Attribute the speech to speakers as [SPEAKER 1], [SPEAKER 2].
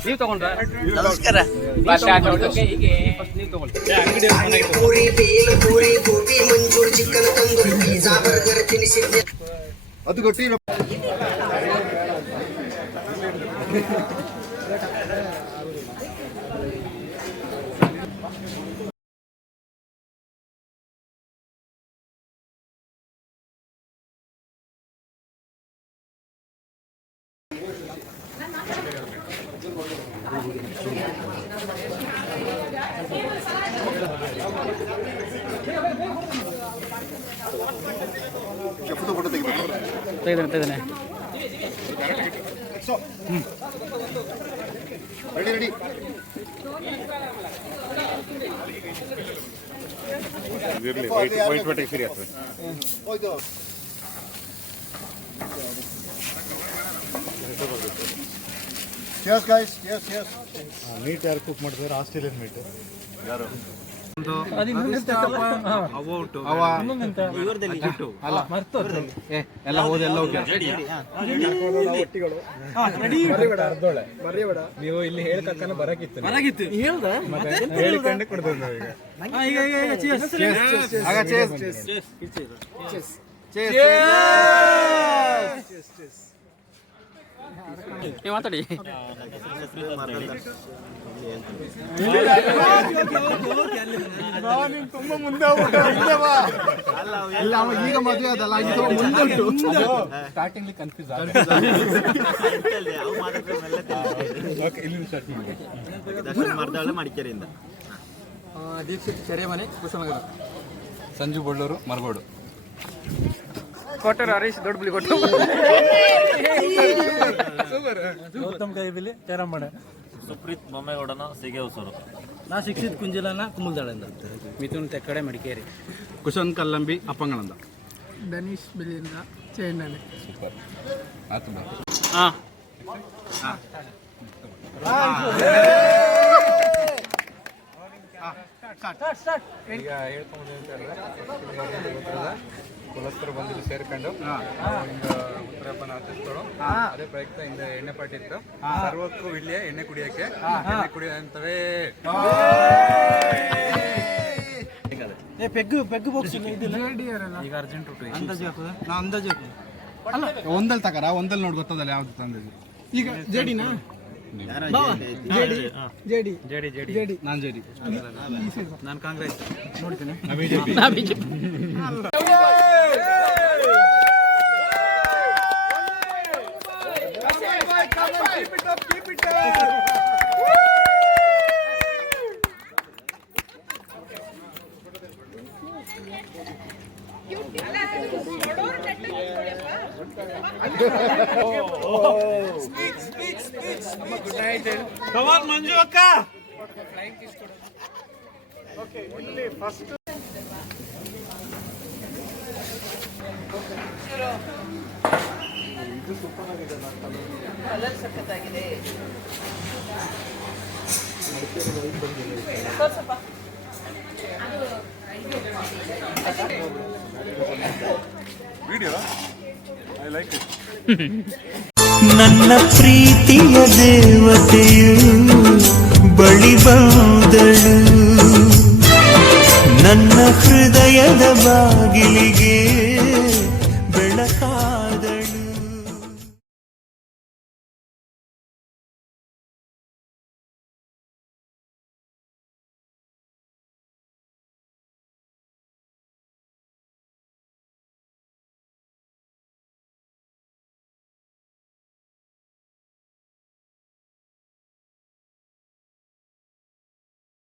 [SPEAKER 1] ನೀವು ತಗೊಂಡ್ರ?
[SPEAKER 2] ನಮಸ್ಕಾರ.
[SPEAKER 1] ನೀವು ತಗೊಳ್ಳಿ.
[SPEAKER 3] Puri bhel puri gobi manchuri chicken tandoori pizza burger ತಿನಿಸಿದ್ದೆ
[SPEAKER 4] ಅದು ಕೊಟ್ಟಿ ಶೆಫ್ದು ಫೋಟೋ ತೆಗಿಬೇಕು
[SPEAKER 1] ತೆಗೆದೇನೆ ತೆಗೆದೇನೆ
[SPEAKER 4] ರೆಡಿ ರೆಡಿ
[SPEAKER 5] ಇರ್ಲಿ ವೈಟ್ ವೈಟ್ ವೈಟ್ ಸರಿ ಆಗ್ತದೆ
[SPEAKER 4] ಹೋಯ್ತು Cheers guys yes yes
[SPEAKER 5] meat ಯಾರು ಕುಕ್ ಮಾಡ್ತಾರೆ ಆಸ್ಟ್ರೇಲಿಯನ್ ಮೀಟ್
[SPEAKER 6] ಎಲ್ಲ ಹೋದ ಎಲ್ಲ ನೀವು ಇಲ್ಲಿ ಹೇಳ್ಕಕ್ಕನ ಬರಕಿತ್ತು
[SPEAKER 1] ಬರಕಿತ್ತು.
[SPEAKER 6] ಹೇಳಿಕೊಂಡು ಕೊಡ್ತೇವೆ
[SPEAKER 1] ಈಗ. ಈಗ
[SPEAKER 6] ಚೇಸ್
[SPEAKER 1] ನೀವು ಮಾತಾಡಿ
[SPEAKER 6] ತುಂಬಾ ಮುಂದೆ ಇಲ್ಲ ಅವ ಈಗ ಮದುವೆ ಅದಲ್ಲ ಇದು ಮುಂದೆ ಉಂಟು ಸ್ಟಾರ್ಟಿಂಗ್ ಕನ್ಫ್ಯೂಸ್ ಓಕೆ ಇಲ್ಲಿ ಸ್ಟಾರ್ಟಿಂಗ್
[SPEAKER 2] ಮರ್ದಾಳ ಮಡಿಕೇರಿಯಿಂದ
[SPEAKER 6] ದೀಕ್ಷಿತ್ ಕೆರೆಮನೆ ಕುಶನಗರ ಸಂಜು ಬಳ್ಳೂರು ಮರಗೋಡು.
[SPEAKER 1] ಕೊಟ್ಟರು ಹರೀಶ್ ದೊಡ್ಡ ಬಿಳಿ ಕೊಟ್ಟು
[SPEAKER 7] ಗೌತಮ್ ಕೈಬಿಲಿ ಚೇರಮ್ಮಡೆ
[SPEAKER 8] ಸುಪ್ರೀತ್ ಬೊಮ್ಮೇಗೌಡನ ಸಿಗೆ ಹೊಸರು
[SPEAKER 7] ನಾ ಶಿಕ್ಷಿತ್ ಕುಂಜಿಲನ ಕುಮುಲ್ದಾಳಿಂದ
[SPEAKER 1] ಮಿಥುನ್ ತೆಕ್ಕಡೆ ಮಡಿಕೇರಿ.
[SPEAKER 6] ಕುಶನ್ ಕಲ್ಲಂಬಿ ಅಪ್ಪಂಗಳಂದ.
[SPEAKER 7] ಧನೀಶ್ ಬಿಲಿಂದ ಚೈನಲ್ಲಿ
[SPEAKER 6] ಸೂಪರ್. ಹಾಂ.
[SPEAKER 1] ಹಾ.
[SPEAKER 6] ಈಗ ಹೇಳ್ಕೊಂಡು ಕುಲಸ್ಥರು ಬಂದಿದ್ದು ಸೇರ್ಕೊಂಡು. ಒಂದು ಉತ್ತರಪ್ಪನ ಆಚರಿಸ್ತಾಳು ಅದೇ ಪ್ರಯುಕ್ತ ಹಿಂದೆ ಎಣ್ಣೆ ಪಾಟಿ ಇತ್ತು. ಸರ್ವಕ್ಕೂ ಇಲ್ಲಿಯೇ ಎಣ್ಣೆ ಕುಡಿಯಕ್ಕೆ. ಎಣ್ಣೆ ಕುಡಿಯ ಅಂತವೇ
[SPEAKER 7] ಏ ಪೆಗ್ಗು ಪೆಗ್ಗು ಬಾಕ್ಸ್ ಇದಿಲ್ಲ.
[SPEAKER 1] ಈಗ ಅರ್ಜೆಂಟ್
[SPEAKER 7] ಅಂದಾಜು ಹಾಕುದ? ನಾ ಅಂದಾಜು ಹಾಕುದ.
[SPEAKER 6] ಒಂದಲ್ಲಿ ತಕರ? ಒಂದಲ್ಲಿ ನೋಡಿ ಗೊತ್ತದಲ್ಲ ಯಾವ್ದು ಅಂದಾಜು
[SPEAKER 7] ಈಗ ಜೇಡಿನಾ? ನಾನು ಕಾಂಗ್ರೆಸ್ ನೋಡ್ತೀನಿ
[SPEAKER 1] ಜಡಿ ಜಡಿ
[SPEAKER 7] ಜೇಡಿ
[SPEAKER 6] ನಾನು ಜೇಡಿ
[SPEAKER 1] ನಾನು ಕಾಂಗ್ರೆಸ್
[SPEAKER 7] ನೋಡ್ತೇನೆ
[SPEAKER 9] ನನ್ನ ಪ್ರೀತಿಯ ದೇವತೆಯು ಬಳಿ ಬಂದಳು. ನನ್ನ ಹೃದಯದ ಬಾಗಿಲಿಗೆ